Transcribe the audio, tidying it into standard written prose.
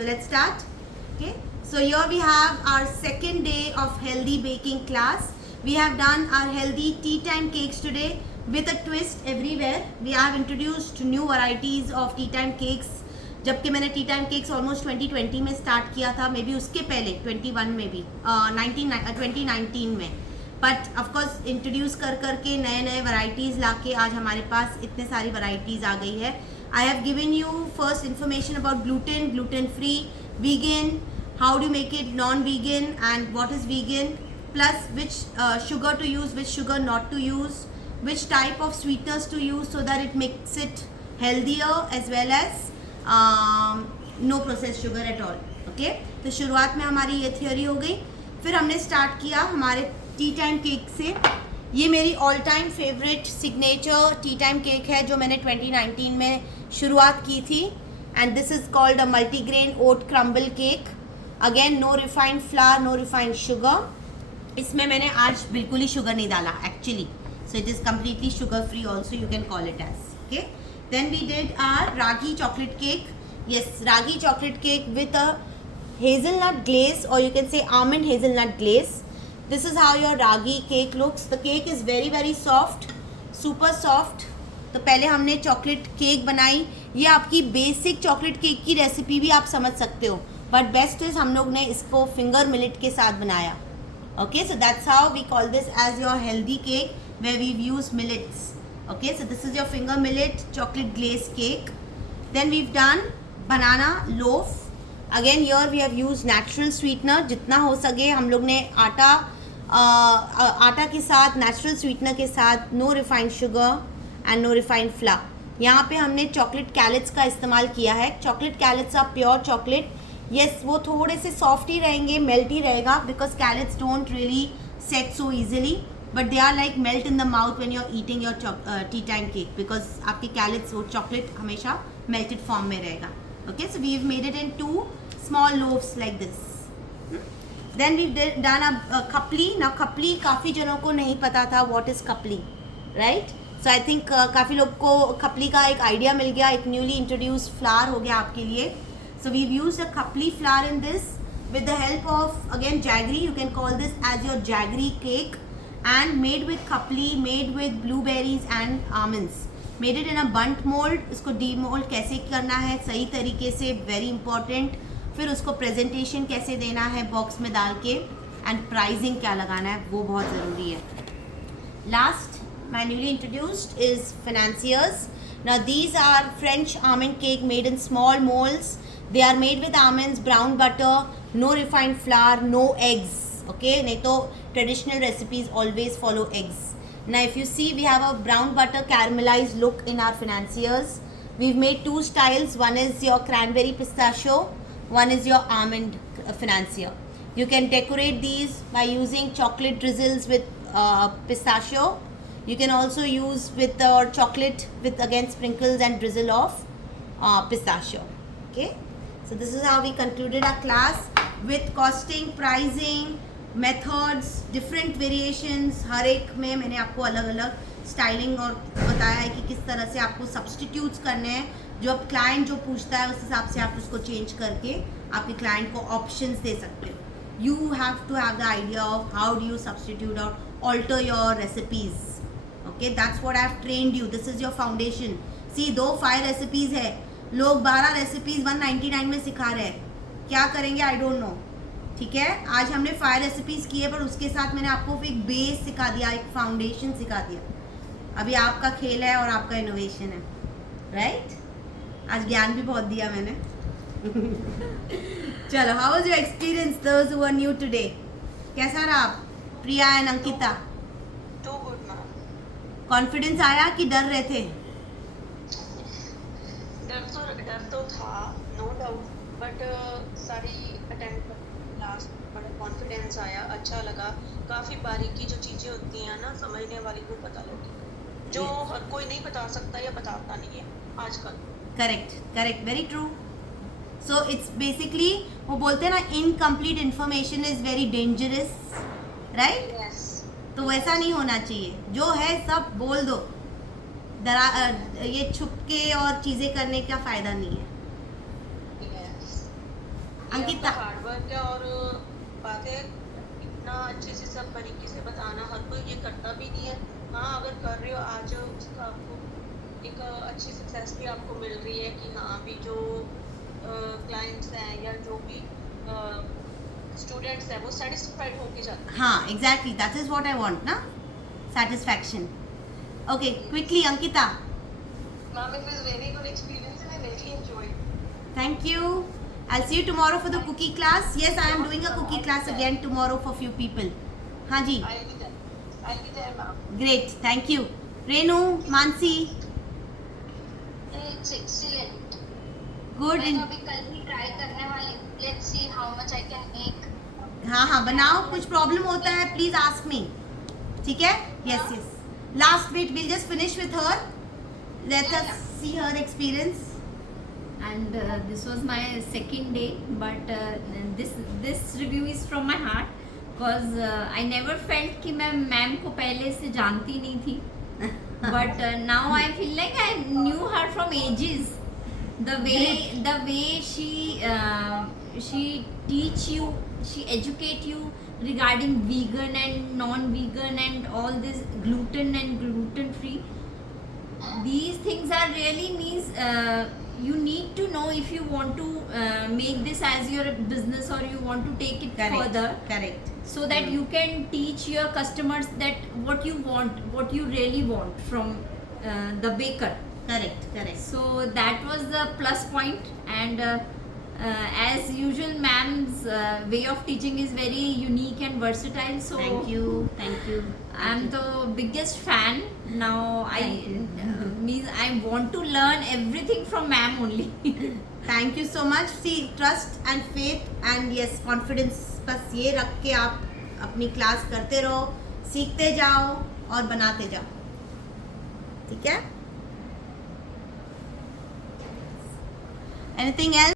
So let's start. Okay. So here we have our second day of healthy baking class. We have done our healthy tea time cakes today with a twist everywhere. We have introduced new varieties of tea time cakes. जबकि मैंने T time cakes almost 2020 में स्टार्ट किया था, may be उसके पहले 21 में भी 2019 में, बट ऑफकोर्स इंट्रोड्यूस कर करके नए नए वैरायटीज़ लाके आज हमारे पास इतने सारी वैरायटीज़ आ गई है. I have given you first information about gluten, gluten free, vegan, how do you make it non-vegan and what is vegan, plus which sugar to use, which sugar not to use, which type of sweeteners to use so that it makes it healthier as well as no processed sugar at all. Okay, तो शुरुआत में हमारी ये थियोरी हो गई. फिर हमने स्टार्ट किया हमारे टी टाइम केक से. ये मेरी all time favourite signature tea time cake है जो मैंने 2019 में शुरुआत की थी, and this is called a multigrain oat crumble cake. Again no refined flour, no refined sugar. इसमें मैंने आज बिल्कुल ही शुगर नहीं डाला actually, so it is completely sugar free also, you can call it as. Okay, then we did our ragi chocolate cake. Yes, ragi chocolate cake with a hazelnut glaze, or you can say almond hazelnut glaze. This is how your ragi cake looks. The cake is very very soft, super soft. तो पहले हमने chocolate cake बनाई. ये आपकी basic chocolate cake की रेसिपी भी आप समझ सकते हो, बट बेस्ट इज हम लोग ने इसको फिंगर मिलेट के साथ बनाया. Okay, so that's how we call this as your healthy cake where we use millets. Okay, so this is your finger millet chocolate glaze cake. Then we've done banana loaf. Again here we have use natural sweetener. जितना हो सके हम लोग ने आटा के साथ natural sweetener के साथ, no refined sugar and no refined flour. यहाँ पे हमने चॉकलेट कैलेट्स का इस्तेमाल किया है. Chocolate callets are pure chocolate. Yes, वो थोड़े से सॉफ्ट ही रहेंगे, मेल्ट ही रहेगा, because callets don't really set so easily, but they are like melt in the mouth when you are eating your tea time cake, because आपके callets, वो chocolate हमेशा मेल्टेड फॉर्म में रहेगा. Okay, so we have made it in 2 small loaves like this. Then we've done a kapli. Now kapli काफ़ी जनों को नहीं पता था what is kapli, right? So I think काफ़ी लोग को kapli का एक आइडिया मिल गया. एक न्यूली इंट्रोड्यूस्ड फ्लावर हो गया आपके लिए. So we've used a kapli flour in this with the help of again jaggery. You can call this as your jaggery cake, and made with kapli, made with blueberries and almonds. Made it in a bundt mold. इसको demold कैसे करना है सही तरीके से, very important. फिर उसको प्रेजेंटेशन कैसे देना है बॉक्स में डाल के, एंड प्राइजिंग क्या लगाना है वो बहुत ज़रूरी है. Last manually introduced is financiers. Now these are French almond cake made in small molds. They are made with almonds, brown butter, no refined flour, no eggs. Okay, नहीं तो traditional recipes always follow eggs. Now if you see, we have a brown butter caramelized look in our financiers. We've made 2 styles. One is your cranberry pistachio, one is your almond financier. You can decorate these by using chocolate drizzles with pistachio. You can also use with chocolate with again sprinkles and drizzle of pistachio. Okay, so this is how we concluded our class with costing, pricing, methods, different variations. हर एक में मैंने आपको अलग अलग स्टाइलिंग और बताया है कि किस तरह से आपको सब्सटीट्यूट्स करने हैं. जो अब क्लाइंट जो पूछता है उस हिसाब से आप उसको चेंज करके आपके क्लाइंट को ऑप्शंस दे सकते हो. You have to have the idea of how do you substitute or alter your recipes. Okay, that's what I have trained you. This is your foundation. See, 5 recipes है, लोग 12 रेसिपीज़ 199 में सिखा रहे हैं. क्या करेंगे आई डोंट नो. ठीक है, आज हमने 5 रेसिपीज़ की है, पर उसके साथ मैंने आपको एक बेस सिखा दिया, एक फाउंडेशन सिखा दिया. अभी आपका खेल है और आपका इनोवेशन है, राइट? आज ज्ञान भी बहुत दिया मैंने. चलो, how was your experience those who are new today? कैसा रहा आप, Priya and Ankita? Too good ma'am. Confidence आया कि डर रहे थे? डर तो था, नो डाउट, बट सारी अटेंड क्लास बड़ा कॉन्फिडेंस आया, अच्छा लगा. काफ़ी बारीकी जो चीज़ें होती हैं ना, समझने वाली को पता लगी, जो हर कोई नहीं बता सकता या बताता नहीं है आजकल. Correct, correct, very true. So it's basically, वो बोलते हैं ना, incomplete information is very dangerous, right? Yes. तो वैसा नहीं होना चाहिए. जो है सब बोल दो. ये छुप के और चीज़ें करने का फ़ायदा नहीं है. अंकिता हार्ड वर्क है और बात है इतना अच्छे से सब तरीके से बताना, हर कोई ये करता भी नहीं है। हाँ, अगर कर रहे हो आज उसका आपको एक अच्छी सक्सेस भी आपको मिल रही है कि हाँ अभी जो क्लाइंट्स हैं या जो भी स्टूडेंट्स हैं वो सेटिस्फाइड होके जाते हैं। हाँ exactly, that is what I want ना, satisfaction. Okay, quickly Ankita. Ma'am, it was very good experience and I really enjoyed. Thank you. I'll see you tomorrow for the cookie class. Yes, I am doing a cookie class again tomorrow for few people. हाँ जी. I'll be there, ma'am. Great, thank you. Renu, Mansi, It's excellent. good. मैं अभी कल ही ट्राई करने वाली हूँ. Let's see how much I can make. हाँ हाँ बनाओ, कुछ प्रॉब्लम होता है प्लीज आस्क मी, ठीक है? Yes yes. Last wait, we'll just finish with her. Let us see her experience. And this was my second day, but this review is from my heart because I never felt कि मैं मैम को पहले से जानती नहीं थी, but now I feel like I knew her from ages. The way she teach you, she educate you regarding vegan and non-vegan and all this gluten and gluten free. These things are really means you need to know if you want to make this as your business or you want to take it further, Correct. so that you can teach your customers that what you want, what you really want from the baker. Correct. So that was the plus point. And as usual ma'am's way of teaching is very unique and versatile, so Thank you. I'm the biggest fan now. Means I want to learn everything from ma'am only. Thank you so much. See, trust and faith and yes, confidence, बस ये रख के आप अपनी क्लास करते रहो, सीखते जाओ और बनाते जाओ, ठीक है? Anything else?